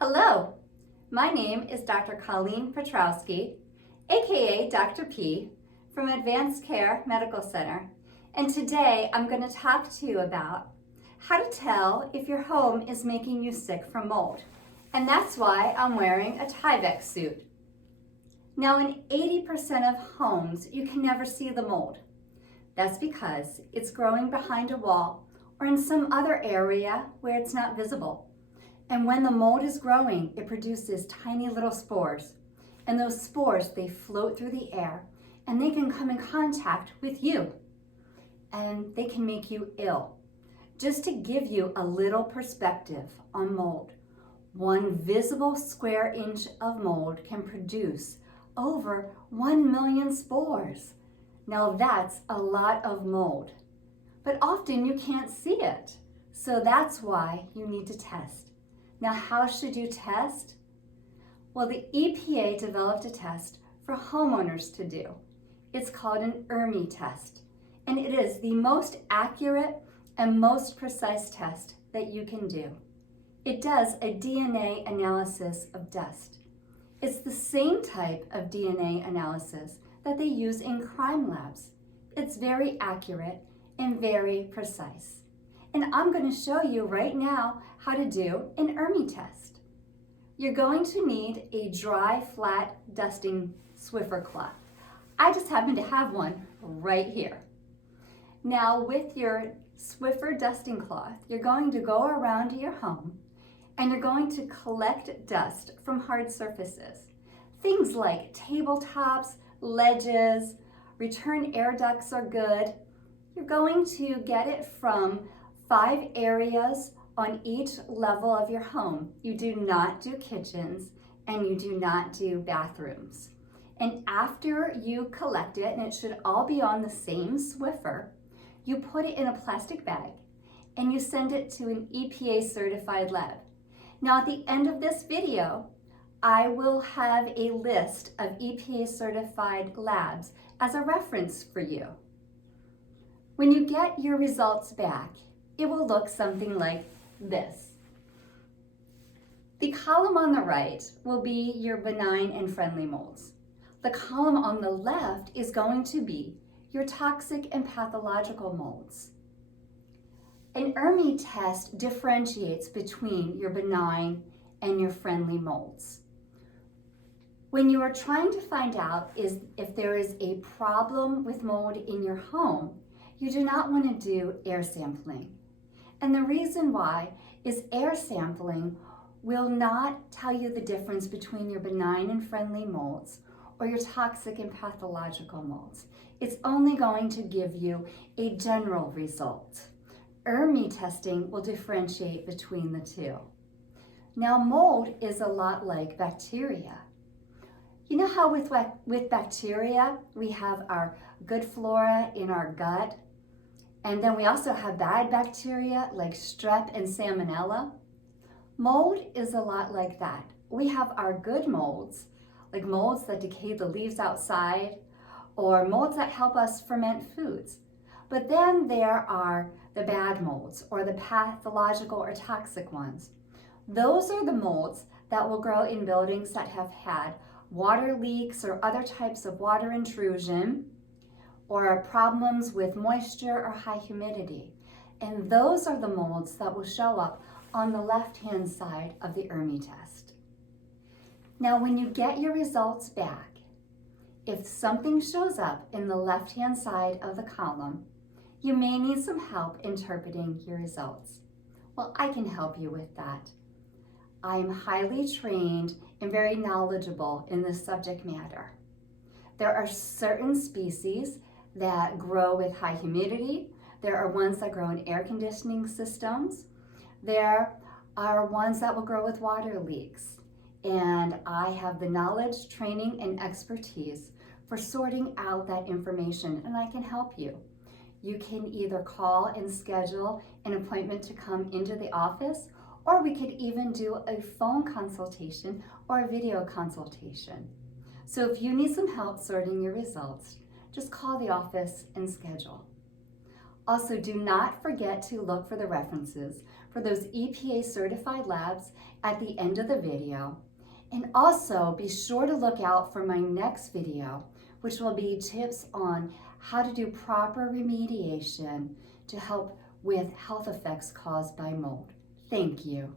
Hello, my name is Dr. Colleen Petrowski, aka Dr. P, from Advanced Care Medical Center, and today I'm going to talk to you about how to tell if your home is making you sick from mold, and that's why I'm wearing a Tyvek suit. Now, in 80% of homes, you can never see the mold. That's because it's growing behind a wall or in some other area where it's not visible. And when the mold is growing, it produces tiny little spores. And those spores, they float through the air and they can come in contact with you and they can make you ill. Just to give you a little perspective on mold, 1 visible square inch of mold can produce over 1 million spores. Now that's a lot of mold, but often you can't see it. So that's why you need to test. Now, how should you test? Well, the EPA developed a test for homeowners to do. It's called an ERMI test, and it is the most accurate and most precise test that you can do. It does a DNA analysis of dust. It's the same type of DNA analysis that they use in crime labs. It's very accurate and very precise. And I'm going to show you right now how to do an ERMI test. You're going to need a dry, flat dusting Swiffer cloth. I just happen to have one right here. Now, with your Swiffer dusting cloth, you're going to go around your home and you're going to collect dust from hard surfaces. Things like tabletops, ledges, return air ducts are good. You're going to get it from 5 areas on each level of your home. You do not do kitchens and you do not do bathrooms. And after you collect it, and it should all be on the same Swiffer, you put it in a plastic bag and you send it to an EPA certified lab. Now at the end of this video, I will have a list of EPA certified labs as a reference for you. When you get your results back, it will look something like this. The column on the right will be your benign and friendly molds. The column on the left is going to be your toxic and pathological molds. An ERMI test differentiates between your benign and your friendly molds. When you are trying to find out if there is a problem with mold in your home, you do not want to do air sampling. And the reason why is air sampling will not tell you the difference between your benign and friendly molds or your toxic and pathological molds. It's only going to give you a general result. ERMI testing will differentiate between the two. Now, mold is a lot like bacteria. You know how with bacteria, we have our good flora in our gut, and then we also have bad bacteria like strep and salmonella. Mold is a lot like that. We have our good molds, like molds that decay the leaves outside, or molds that help us ferment foods. But then there are the bad molds, or the pathological or toxic ones. Those are the molds that will grow in buildings that have had water leaks or other types of water intrusion, or problems with moisture or high humidity. And those are the molds that will show up on the left-hand side of the ERMI test. Now, when you get your results back, if something shows up in the left-hand side of the column, you may need some help interpreting your results. Well, I can help you with that. I am highly trained and very knowledgeable in this subject matter. There are certain species that grow with high humidity. There are ones that grow in air conditioning systems. There are ones that will grow with water leaks. And I have the knowledge, training, and expertise for sorting out that information, and I can help you. You can either call and schedule an appointment to come into the office, or we could even do a phone consultation or a video consultation. So if you need some help sorting your results, just call the office and schedule. Also, do not forget to look for the references for those EPA certified labs at the end of the video. And also be sure to look out for my next video, which will be tips on how to do proper remediation to help with health effects caused by mold. Thank you.